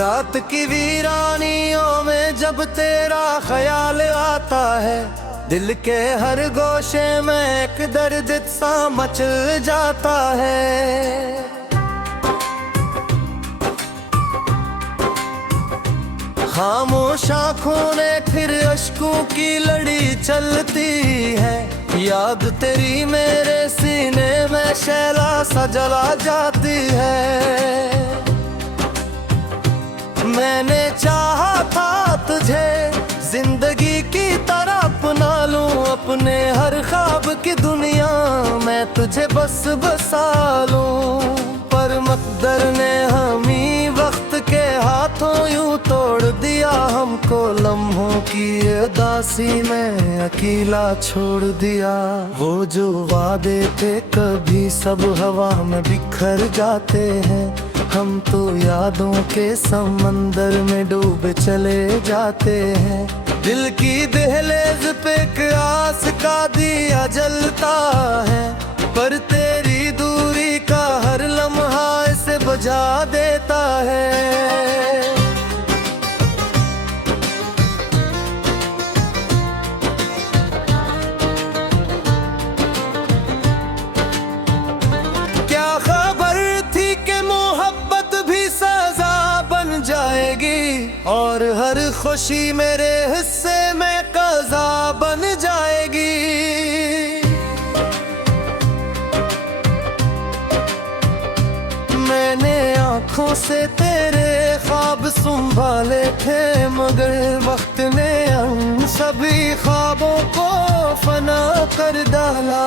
रात की वीरानियों में जब तेरा ख्याल आता है, दिल के हर गोशे में एक दर्द सा मचल जाता है। खामोश आँखों ने फिर अश्कों की लड़ी चलती है, याद तेरी मेरे सीने में शैला सा जला जाती है। मैंने चाहा था तुझे जिंदगी की तरह अपना लूं, अपने हर ख्वाब की दुनिया मैं तुझे बस बसा लूं, पर मकदर ने हमी वक्त के हाथों यूं तोड़ दिया हमको, लम्हों की उदासी में अकेला छोड़ दिया। वो जो वादे थे कभी सब हवा में बिखर जाते हैं, हम तो यादों के समंदर में डूबे चले जाते हैं। दिल की दहलीज पे एक आस का दिया जलता है, पर तेरी दूरी का हर लम्हा इसे बुझा देता है। क्या खबर थी कि मोहब्बत भी सजा बन जाएगी, और हर खुशी मेरे हिस्से में कज़ा बन जाएगी। मैंने आँखों से तेरे ख्वाब संभाले थे, मगर वक्त ने उन सभी ख्वाबों को फना कर डाला।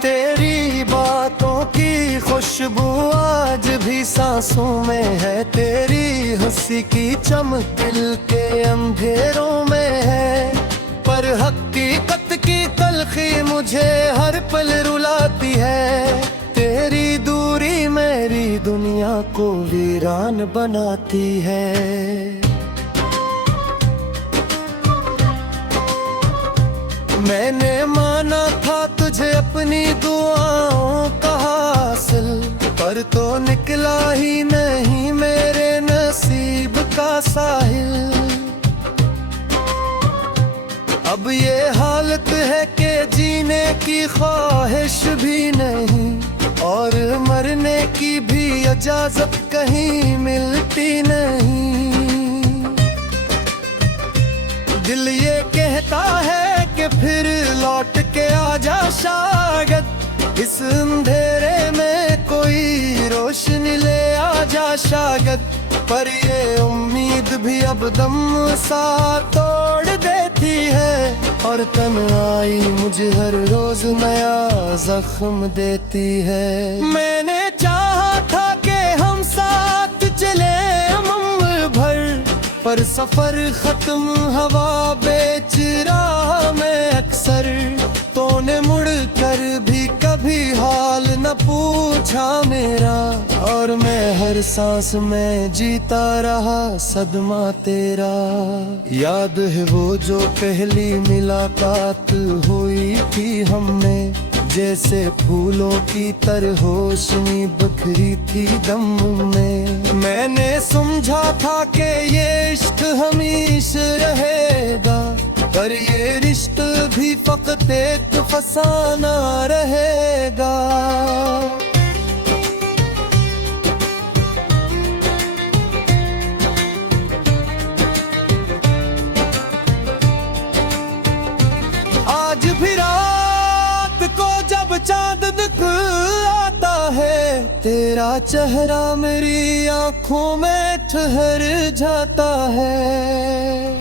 तेरी बातों की खुशबू आज भी सांसों में है, तेरी हंसी की चमक दिल के अंधेरों में है, पर हकीकत की तलखी मुझे हर पल रुलाती है। तेरी दूरी मेरी दुनिया को वीरान बनाती है। मैंने माना था तुझे अपनी दुआओं का हासिल, पर तो निकला ही नहीं मेरे नसीब का साहिल। अब ये हालत है कि जीने की ख्वाहिश भी नहीं, और मरने की भी इजाजत कहीं मिलती नहीं। दिल ये कहता है कि फिर लौट के आजा शायद, इस अंधेरे में कोई रोशनी ले आजा शायद, पर ये उम्मीद भी अब दम सा तोड़ देती है, और तन्हाई मुझे हर रोज नया जख्म देती है। मैंने चाहा था कि हम साथ चले उम्र भर, पर सफर खत्म हवा बेच रहा मैं अक्सर। तूने मुड़ कर भी कभी हाल न पूछा मेरा, और मैं हर सांस में जीता रहा सदमा तेरा। याद है वो जो पहली मुलाकात हुई थी हमें, जैसे फूलों की तरह रोशनी बिखरी थी दम में। मैंने समझा था कि ये इश्क हमेशा रहेगा, पर ये रिश्ता भी फकत एक फसाना रहेगा। आज भी रात को जब चांद आता है, तेरा चेहरा मेरी आंखों में ठहर जाता है।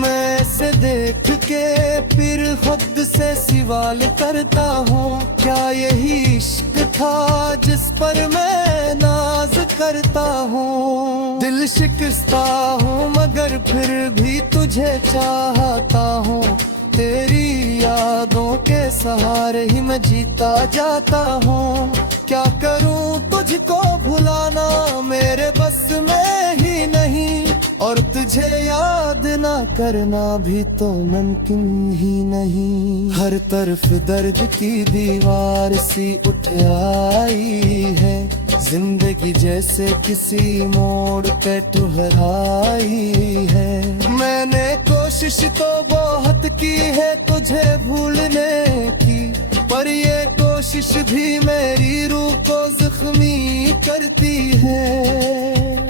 मैं से देख के फिर खुद से सवाल करता हूँ, क्या यही इश्क था जिस पर मैं नाज करता हूँ। दिल शिकस्ता हूँ मगर फिर भी तुझे चाहता हूँ, तेरी यादों के सहारे ही मैं जीता जाता हूँ। क्या करूँ तुझको भुलाना मेरे बस में ही नहीं, और तुझे याद ना करना भी तो मुमकिन ही नहीं। हर तरफ दर्द की दीवार सी उठ आई है, जिंदगी जैसे किसी मोड़ पे ठुहराई है। मैंने कोशिश तो बहुत की है तुझे भूलने की, पर ये कोशिश भी मेरी रूह को जख्मी करती है।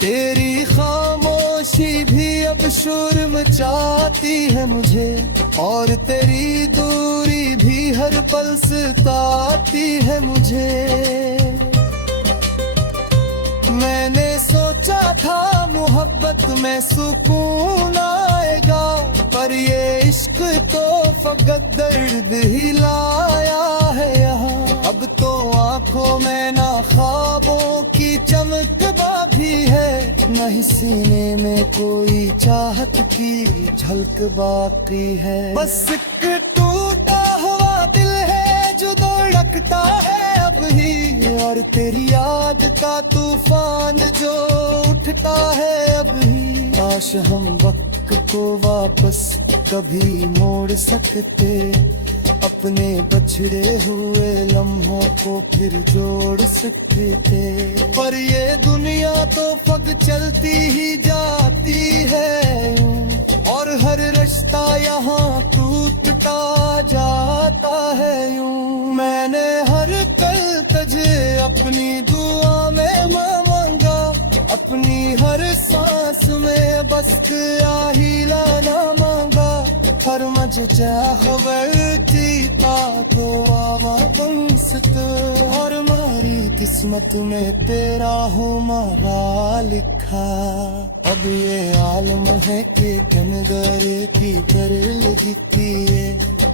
तेरी खामोशी भी अब शोर मचाती है मुझे, और तेरी दूरी भी हर पल सताती है मुझे। मैंने सोचा था मोहब्बत में सुकून आएगा, पर ये इश्क तो फकत दर्द ही लाया है यहाँ। अब तो आंखों में ना ख्वाबों की चमक बाकी है, न ही सीने में कोई चाहत की झलक बाकी है। बस एक टूटा हुआ दिल है जो धड़कता है अब ही, और तेरी याद का तूफान जो उठता है अब ही। काश हम वक्त को वापस कभी मोड़ सकते, अपने बछड़े हुए लम्हों को फिर जोड़ सकते थे। पर ये दुनिया तो फग चलती ही जाती है, और हर रिश्ता यहाँ टूटता जाता है यूं। मैंने हर कल तुझे अपनी दुआ में मांगा, अपनी हर सांस में बस आही लाना मांगा। हर मज खबर जीता तो आवा बंसत, और मारी किस्मत में तेरा हो मारा लिखा। अब ये आलम है कि कनगरे की कर लगती है,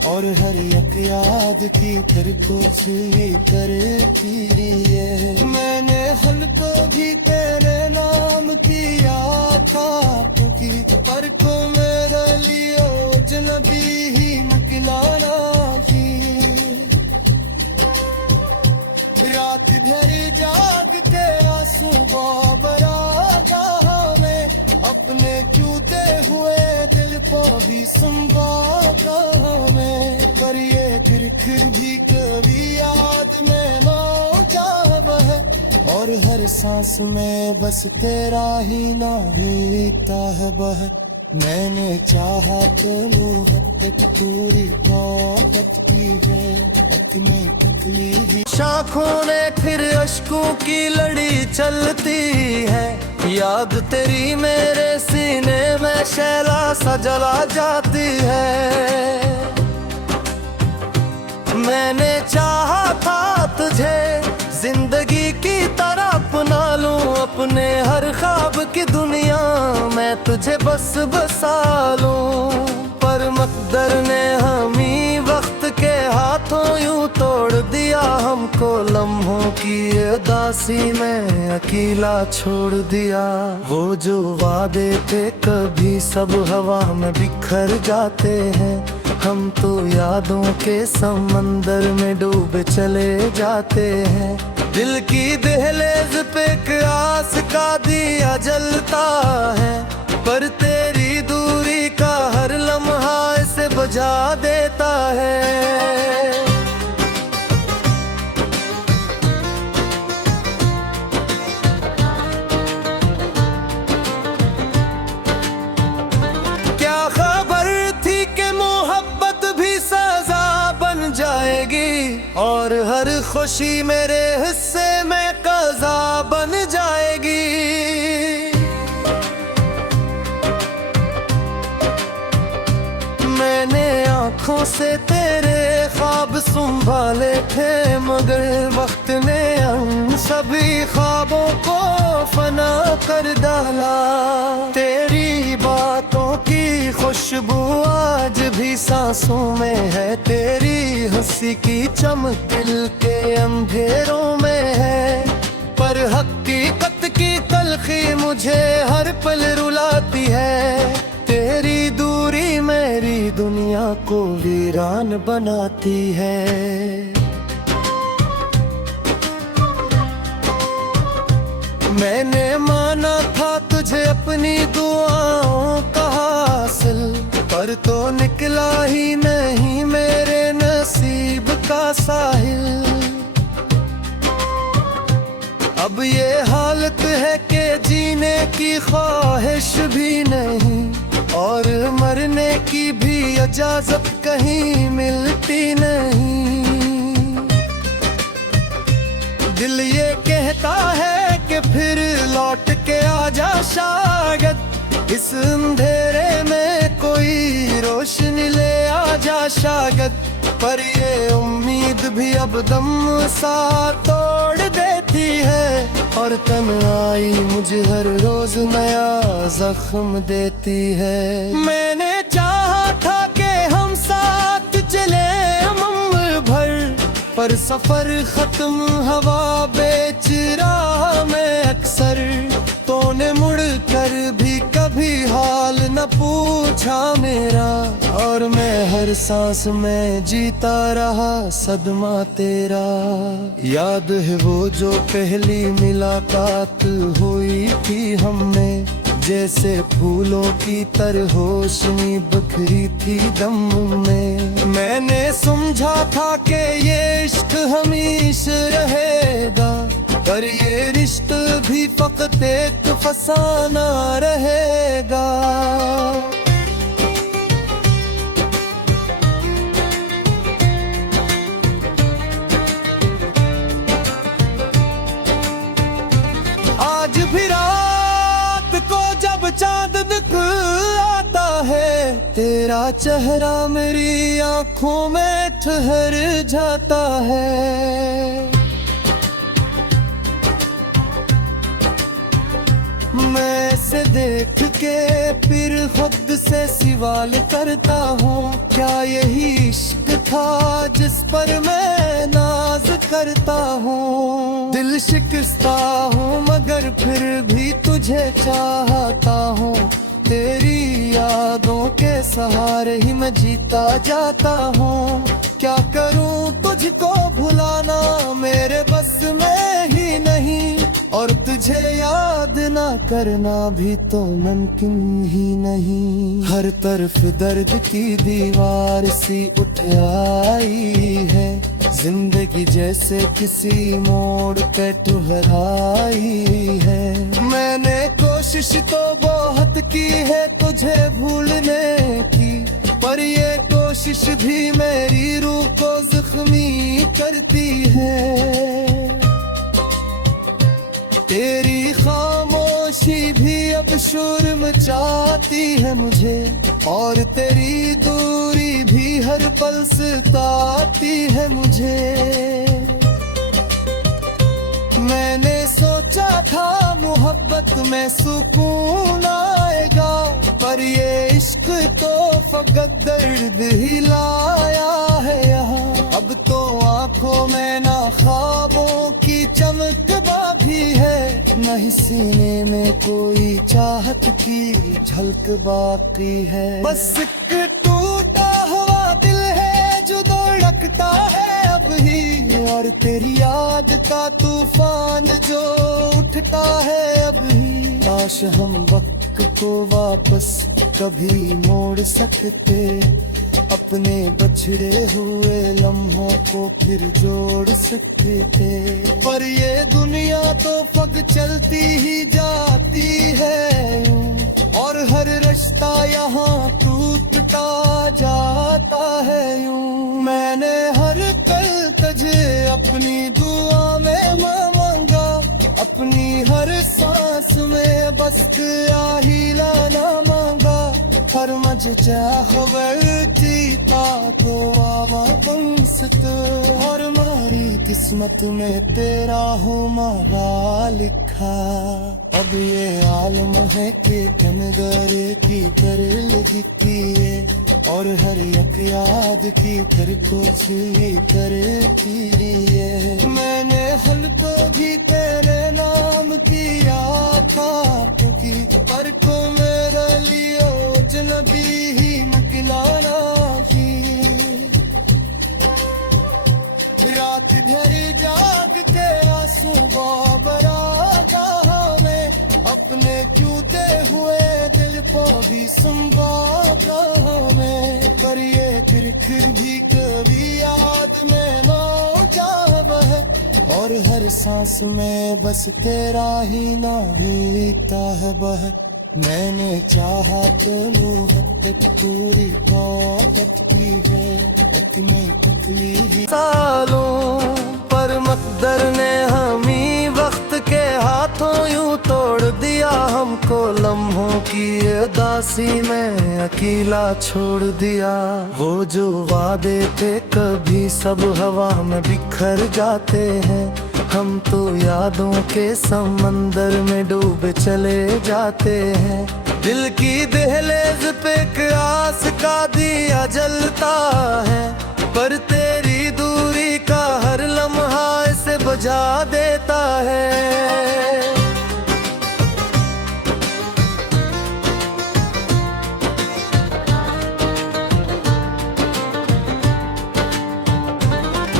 और हर एक याद की कर कुछ ही करती है। मैंने हल को भी तेरे नाम किया था, क्योंकि पर को मेरे लिए अजनबी ही निकलाना थी। रात भर जाग के आंसू बाबरा जहाँ में, अपने जूते हुए दिल को भी संभाला में। पर ये फिर भी कभी याद में मौजूद है, और हर सांस में बस तेरा ही नाम लेता है बह। मैंने चाहा तो मोहब्बत पूरी मोहब्बत की है, इतनी तितली ही शाखों ने फिर अश्कों की लड़ी चलती है। याद तेरी मेरे सीने में शैला सा जला जाती है। मैंने चाहा था तुझे जिंदगी की तरह अपना लूं, अपने हर ख्वाब की दुनिया मैं तुझे बस बसा लूं। पर मकदर ने हमी वक्त के हाथों यूं तोड़ दिया हमको, लम्हों की उदासी में अकेला छोड़ दिया। वो जो वादे थे कभी सब हवा में बिखर जाते हैं, हम तो यादों के समंदर में डूब चले जाते हैं। दिल की दहलीज पे एक आस का दिया जलता है, पर तेरी दूरी का हर लम्हा इसे बुझा देता है। क्या खबर थी कि मोहब्बत भी सजा बन जाएगी, और हर खुशी मेरे हिस्से में कज़ा बन जाएगी। मैंने आँखों से तेरे ख्वाब संभाले थे, मगर वक्त ने उन सभी ख्वाबों को फना कर डाला। तेरी बातों की खुशबू आज भी सांसों में है, तेरी हंसी की चमक दिल के अंधेरों में है। पर हकीकत की तलखी मुझे हर पल रुलाती है, तेरी दूरी मेरी दुनिया को वीरान बनाती है। मैंने माना था तुझे अपनी दुआओं का हासिल, पर तो निकला ही नहीं मेरे नसीब का साहिल। अब ये हालत है कि जीने की ख्वाहिश भी नहीं, और मरने की भी इजाजत कहीं मिलती नहीं। दिल ये कहता है कि फिर लौट के आजा शायद, इस अंधेरे में कोई रोशनी ले आजा शायद। पर ये उम्मीद भी अब दम सा तोड़ देती है, और तन्हाई मुझे हर रोज नया जख्म देती है। मैंने चाहा था कि हम साथ चले उम्र भर, पर सफर खत्म हवा बेच रहा मैं अक्सर। तूने मुड़ कर भी कभी हाल न पूछा मेरा, और मैं हर सांस में जीता रहा सदमा तेरा। याद है वो जो पहली मुलाकात हुई थी हमें, जैसे फूलों की तरह रोशनी बिखरी थी दम में। मैंने समझा था कि ये इश्क हमेशा रहेगा, पर ये रिश्ता भी फकत एक फसाना रहेगा। आज भी रात को जब चांद दिखलाता है, तेरा चेहरा मेरी आंखों में ठहर जाता है। मैं इसे देख के फिर खुद से सवाल करता हूँ, क्या यही इश्क था जिस पर मैं नाज करता हूँ। दिल शिकस्ता हूँ मगर फिर भी तुझे चाहता हूँ, तेरी यादों के सहारे ही मैं जीता जाता हूँ। क्या करूँ तुझको भुलाना मेरे बस में ही नहीं, और तुझे याद ना करना भी तो मुमकिन ही नहीं। हर तरफ दर्द की दीवार सी उठ आई है, जिंदगी जैसे किसी मोड़ पे ठहराई है। मैंने कोशिश तो बहुत की है तुझे भूलने की, पर ये कोशिश भी मेरी रूह को जख्मी करती है। तेरी खामोशी भी अब शोर मचाती है मुझे, और तेरी दूरी भी हर पल सताती है मुझे। मैंने सोचा था मोहब्बत में सुकून आएगा, पर ये इश्क तो फकत दर्द ही लाया है यहाँ। अब तो आंखों में ना ख्वाबों की चमक बाकी है, न ही सीने में कोई चाहत की झलक बाकी है। बस एक टूटा हुआ दिल है जो धड़कता है अब ही, और तेरी याद का तूफान जो उठता है अब ही। काश हम वक्त को वापस कभी मोड़ सकते, अपने बछड़े हुए लम्हों को फिर जोड़ सकते थे। पर ये दुनिया तो फक चलती ही जाती है, और हर रिश्ता यहाँ टूटता जाता है यूं। मैंने हर कल तुझे अपनी दुआ में मांगा, अपनी हर सांस में बस आही लाना मांगा। हर मज खबर जीता तो आवा बंसत, और मारी किस्मत में तेरा हो मारा लिखा। अब ये आलम है कि कमगरे की कर लिखती है, और हर एक याद की कर को छुई करती है। मैंने हल को भी तेरे नाम किया था क्योंकि, पर को मेरे लिए अजनबी ही निकलाना ही। रात भर जाग के आंसू बरा में अपने क्यों कभी सुन पाता हमें, पर ये फिर भी कभी याद में ना जा बहे। और हर सांस में बस तेरा ही नाम लेता है बह। मैंने चाहा तो मोहब्बत पूरी ताकत की है, इतनी इतनी ही सालों पर मकदर ने हमी वक्त के हाथों यूं तोड़ दिया हमको। लम्हों की उदासी में अकेला छोड़ दिया। वो जो वादे थे कभी सब हवा में बिखर जाते हैं। हम तो यादों के समंदर में डूब चले जाते हैं। दिल की दहलीज पे एक आस का दिया जलता है, पर तेरी दूरी का हर लम्हा इसे बुझा देता है।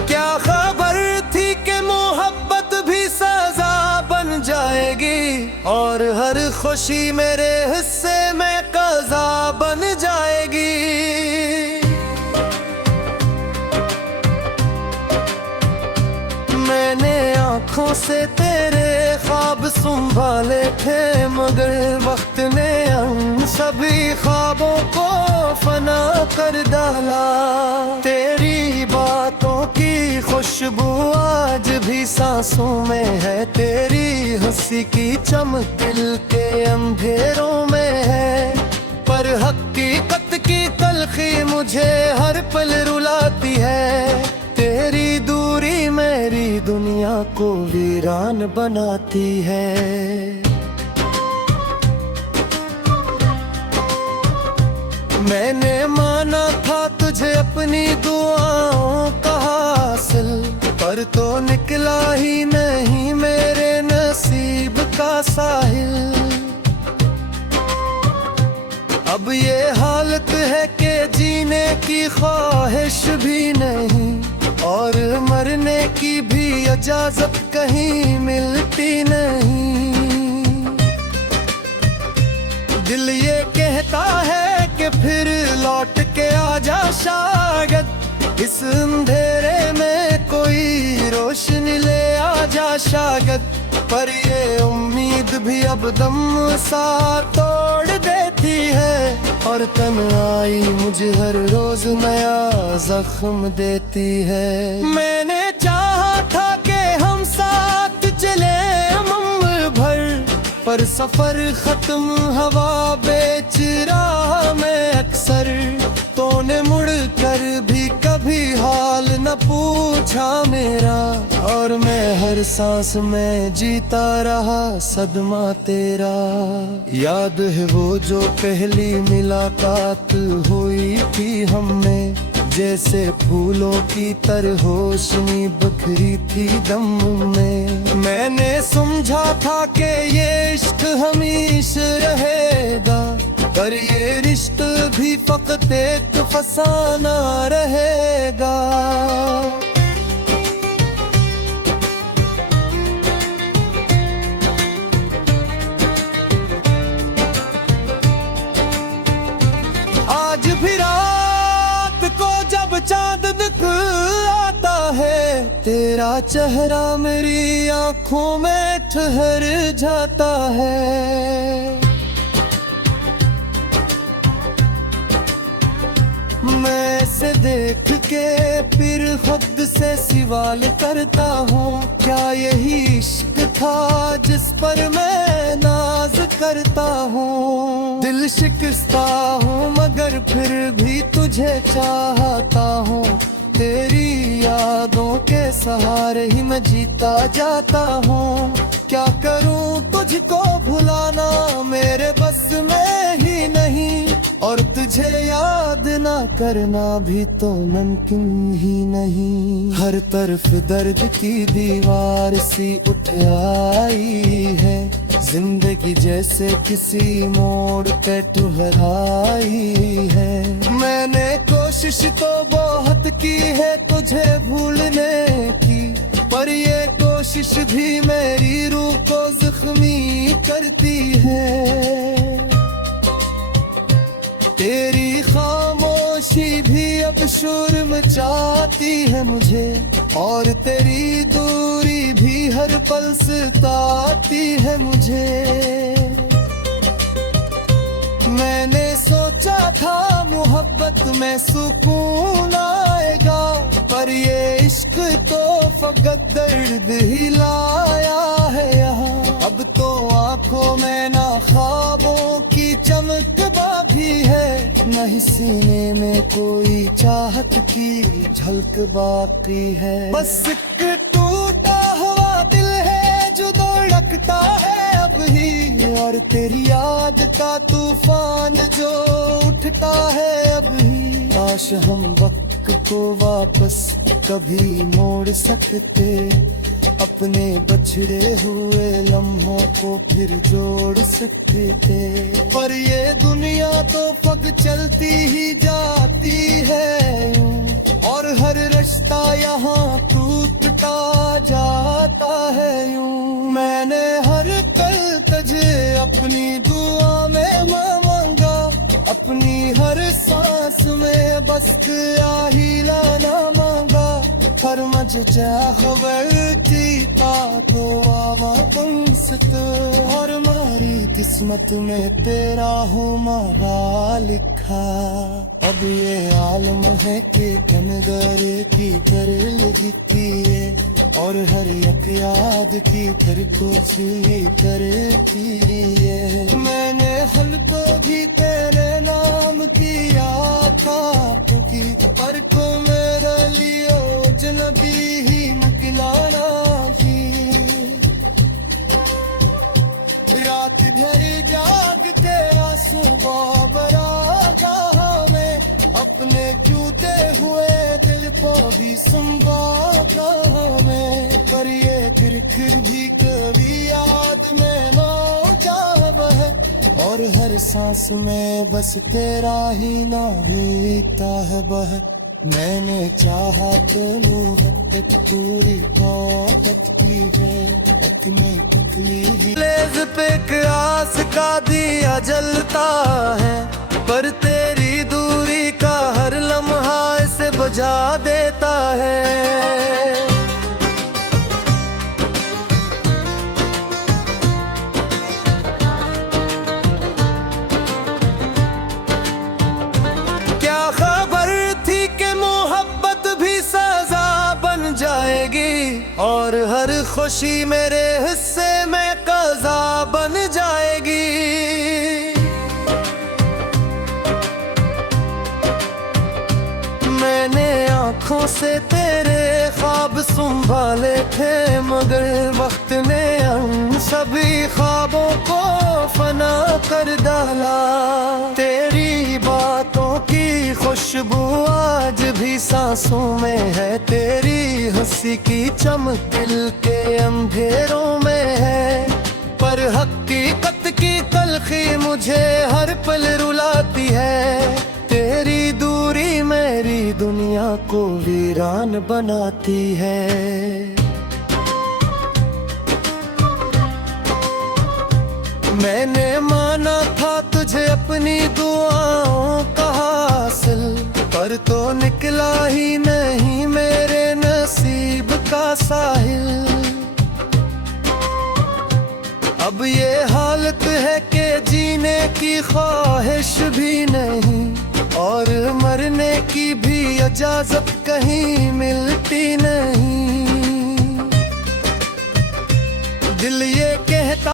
क्या खबर थी कि मोहब्बत भी सजा बन जाएगी, और हर खुशी मेरे हिस्से में कज़ा बन जाएगी। मैंने आँखों से तेरे ख्वाब संभाले थे, मगर वक्त ने उन सभी ख्वाबों को फना कर डाला। तेरी बातों की खुशबू आज भी सांसों में है, तेरी हंसी की चमक दिल के अंधेरों में है। पर हकीकत की तलखी मुझे हर पल रुलाती है। तेरी दूरी मेरी दुनिया को वीरान बनाती है। मैंने माना था तुझे अपनी दुआओं का हासिल, पर तो निकला ही नहीं मेरे नसीब का साहिल। अब ये हालत है कि जीने की ख्वाहिश भी नहीं, और मरने की भी इजाजत कहीं मिलती नहीं। दिल ये कहता है कि फिर लौट के आजा शायद, इस अंधेरे में कोई रोशनी ले आजा शायद। पर ये उम्मीद भी अब दम सा तोड़ देती है, और तन्हाई मुझे हर रोज नया जख्म देती है। मैंने चाहा था कि हम साथ चले उम्र भर, पर सफर खत्म हवा बेच रहा मैं अक्सर। तूने मुड़ कर भी कभी हाल न पूछा मेरा, और मैं हर सांस में जीता रहा सदमा तेरा। याद है वो जो पहली मुलाकात हुई थी हमें, जैसे फूलों की तरह रोशनी बिखरी थी दम में। मैंने समझा था कि ये इश्क हमेशा रहेगा, पर ये रिश्ता भी फकत एक फसाना रहेगा। आज भी रात को जब चांद दिखलाता है, तेरा चेहरा मेरी आंखों में ठहर जाता है। मैं इसे देख के फिर खुद से सवाल करता हूँ, क्या यही इश्क था जिस पर मैं नाज करता हूँ। दिल शिकस्ता हूँ मगर फिर भी तुझे चाहता हूँ। तेरी यादों के सहारे ही मैं जीता जाता हूँ। क्या करूँ तुझको भुलाना मेरे बस में ही नहीं, और तुझे याद ना करना भी तो मुमकिन ही नहीं। हर तरफ दर्द की दीवार सी उठ आई है, जिंदगी जैसे किसी मोड़ पे ठुहराई है। मैंने कोशिश तो बहुत की है तुझे भूलने की, पर ये कोशिश भी मेरी रूह को जख्मी करती है। शोर मचाती है मुझे, और तेरी दूरी भी हर पल सताती है मुझे। मैंने सोचा था मोहब्बत में सुकून आएगा, पर ये इश्क तो फकत दर्द ही लाया है यहाँ। अब तो आंखों में ना ख्वाबों की चमक बाकी है, न ही सीने में कोई चाहत की झलक बाकी है। बस एक टूटा हुआ दिल है जो धड़कता है अब ही, और तेरी याद का तूफान जो उठता है अब ही। काश हम वक्त को वापस कभी मोड़ सकते, अपने बछड़े हुए लम्हों को फिर जोड़ सकते थे। पर ये दुनिया तो फक चलती ही जाती है यूं, और हर रिश्ता यहाँ टूटता जाता है यूं। मैंने हर पल तुझे अपनी दुआ में मांगा, अपनी हर सांस में बस आही लाना मांगा। हर मुझे खबर थी तो आवा तुमसे, और हमारी किस्मत में तेरा हो मारा लिखा। अब ये आलम है कि कनगरे की कर लिखती है, और हर एक याद की फिर कुछ ही करती है। मैंने हल को भी तेरे नाम किया था, क्योंकि पर को मेरे लिए अजनबी ही निकलाना ही। रात भर जाग के आंसू बाबरा जहाँ में, अपने टूटे हुए दिल को भी संभाला में। पर ये फिर भी कभी याद में ना जाब है, और हर सांस में बस तेरा ही नाम लेता है बह। मैंने चाहा तो मोहब्बत पूरी मोहब्बत की है, अपने कितनी ही लेज़ पे आस का दिया जलता है, पर तेरी दूरी का हर लम्हा इसे बुझा देता है। क्या खबर थी कि मोहब्बत भी सजा बन जाएगी, और हर खुशी मेरे हिस्से में कज़ा बन जाएगी। मैंने आँखों से तेरे ख्वाब संभाले थे, मगर वक्त ने हम सभी ख्वाबों को फना कर डाला। तेरी बातों की खुशबू आज भी सांसों में है, तेरी हंसी की चमक दिल के अंधेरों में है। पर हकीकत की तलखी मुझे हर पल रुलाती है, तेरी दूरी मेरी दुनिया को वीरान बनाती है। मैंने माना था तुझे अपनी दुआओं का हासिल, पर तो निकला ही नहीं मेरे नसीब का साहिल। अब ये हालत है कि जीने की ख्वाहिश भी नहीं, और मरने की भी इजाजत कहीं मिलती नहीं। दिल ये कहता